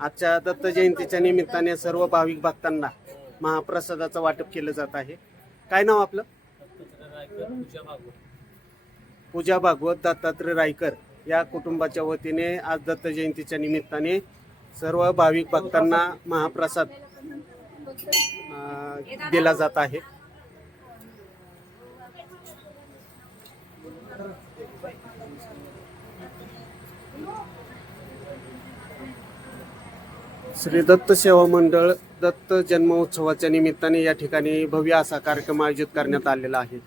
आजच्या दत्त जयंतीच्या निमित्ताने सर्व भाविक भक्तांना महाप्रसादाचं वाटप केलं जात आहे. काय नाव आपलं? पूजा भागवत दत्तात्रय रायकर या कुटुंबाच्या वतीने आज दत्त जयंतीच्या निमित्ताने सर्व भाविक भक्तांना महाप्रसाद दिला जात आहे. श्री दत्त सेवा मंडळ दत्त जन्मोत्सवाच्या निमित्ताने या ठिकाणी भव्य असा कार्यक्रम आयोजित करण्यात आलेला आहे.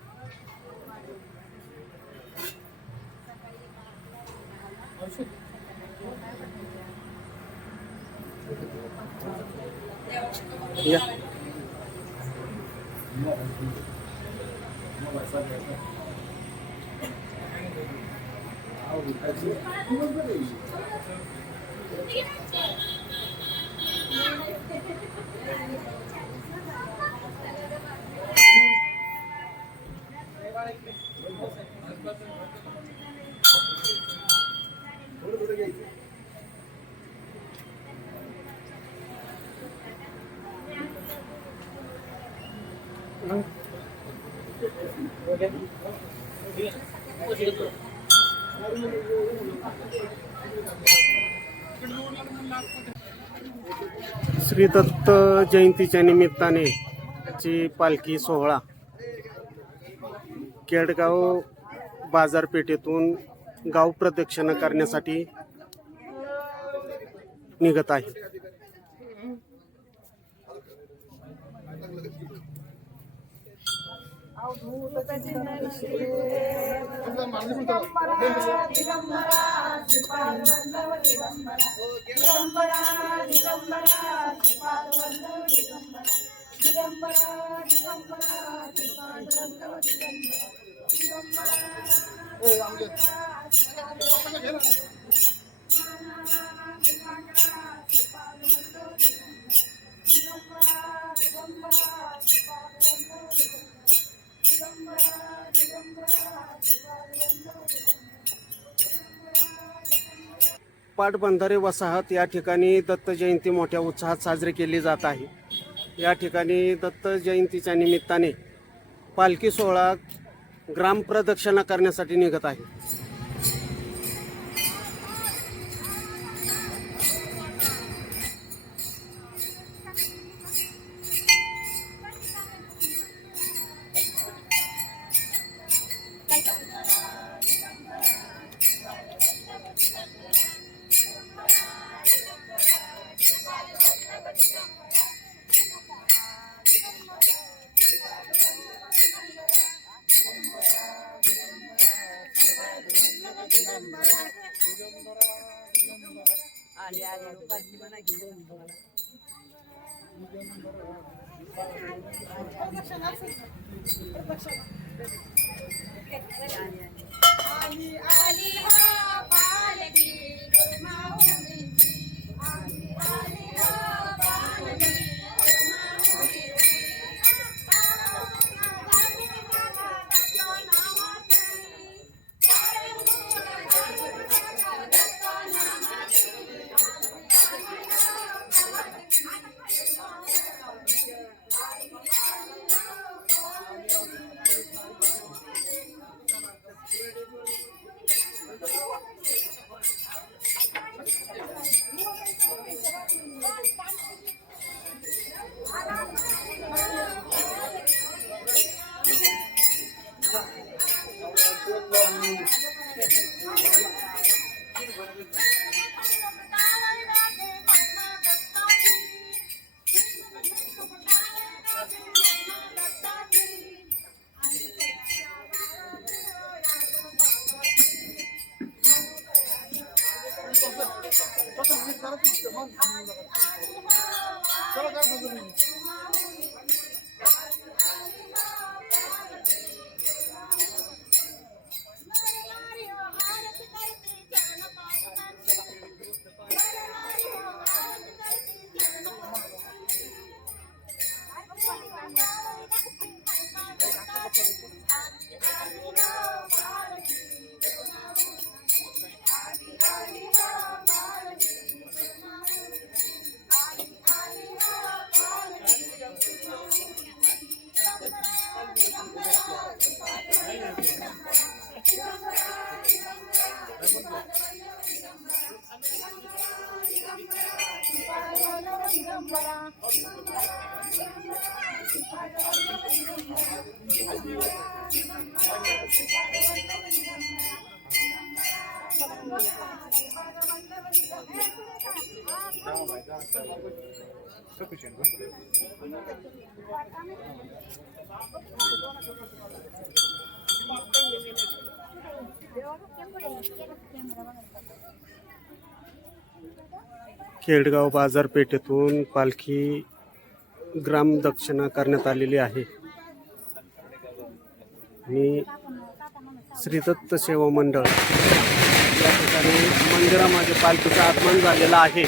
श्री दत्त जयंतीच्या निमित्ताने ची पालखी सोहळा केडगाव बाजारपेठेतून गाव प्रदक्षिणा करण्यासाठी निघत आहे. पाटबंधारे वसाहत या ठिकाणी दत्त जयंती मोठ्या उत्साहात साजरी केली जात आहे. या ठिकाणी दत्त जयंतीच्या निमित्ताने पालखी सोहळा ग्राम प्रदक्षिणा करण्यासाठी निघत आहे. खेडगाव बाजारपेठेतून पालखी ग्रामदक्षिणा करण्यात आलेली आहे आणि श्री दत्त सेवा मंडळ या ठिकाणी मंदिरामध्ये पालखीचं आगमन झालेलं आहे.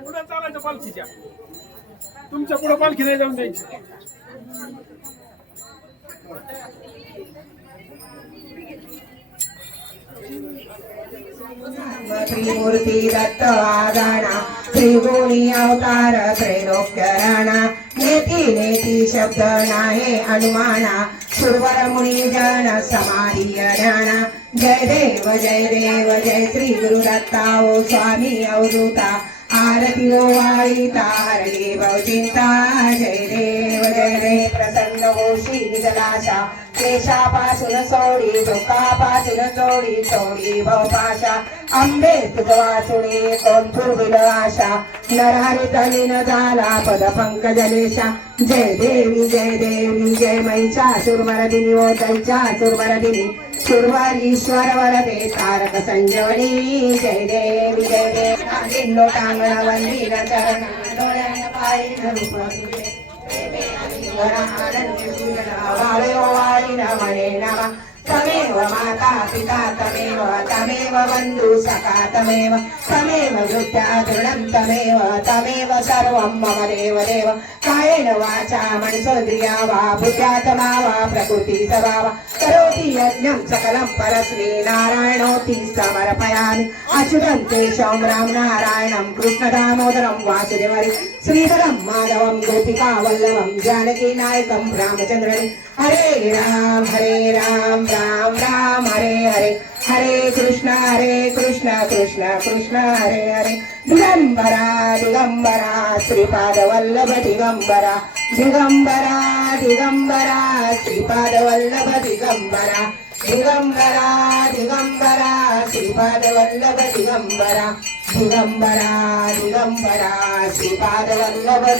पुढे चालायचं पालखीच्या, तुमच्या पुढे पालखी नाही जाऊन द्यायची. त्रिमूर्ती दत्त आदाना त्रिगुणी अवतार त्रैलोक्यराणा नेती नेती शब्द नाहे अनुमाना सुरवर मुनी जन समाधी ज्ञाना. जय देव जय श्री गुरु दत्ता ओ स्वामी अवधूता आरती ओ वाळीता हरली भवचिंता. जय देव प्रसन्न होशी निजलाशा क्लेशापासून सोडी दुःखापासून सोडी भवपाशा. अंबे तुझ वाचुनी कोण पूर्विल आशा नरहरी तलीन झाला पद पंकजलेशा. जय देवी जय महिषासुरमर्दिनी ओ दैत्यासुरमर्दिनी सुरवारीश्वर वरदे तारक संजीवनी. जय देवी लिंडो टांगण वंदीन चरण डोळ्यान पायीन रूप तमेव माता पिता तमेव बंधु सखा तमेव वृत्या दृढं तमेव सर्वं मम देव. कायेन वाचा मनसोद्रिया वा बुद्ध्यात्मा वा प्रकृती स्वभाव करोति यज्ञं सकलं परस्मै नारायणोति समर्पयामि. अच्युतं केशवं राम नारायणं कृष्ण दामोदरं वासुदेवं श्रीधरं माधवं गोपिका वल्लभं जानकी नायकं रामचन्द्रं. हरे राम राम राम हरे हरे हरे कृष्ण कृष्ण कृष्ण हरे हरे. दिगंबरा श्रीपाद वल्लभ दिगंबरा श्रीपाद वल्लभ दिगंबरा श्रीपाद वल्लभ दिगंबरा श्रीपाद वल्लभ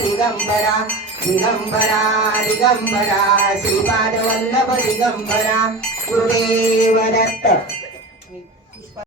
दिगंबरा श्रीपाद वल्लभ दिगंबरा. गुरुदेव दत्त.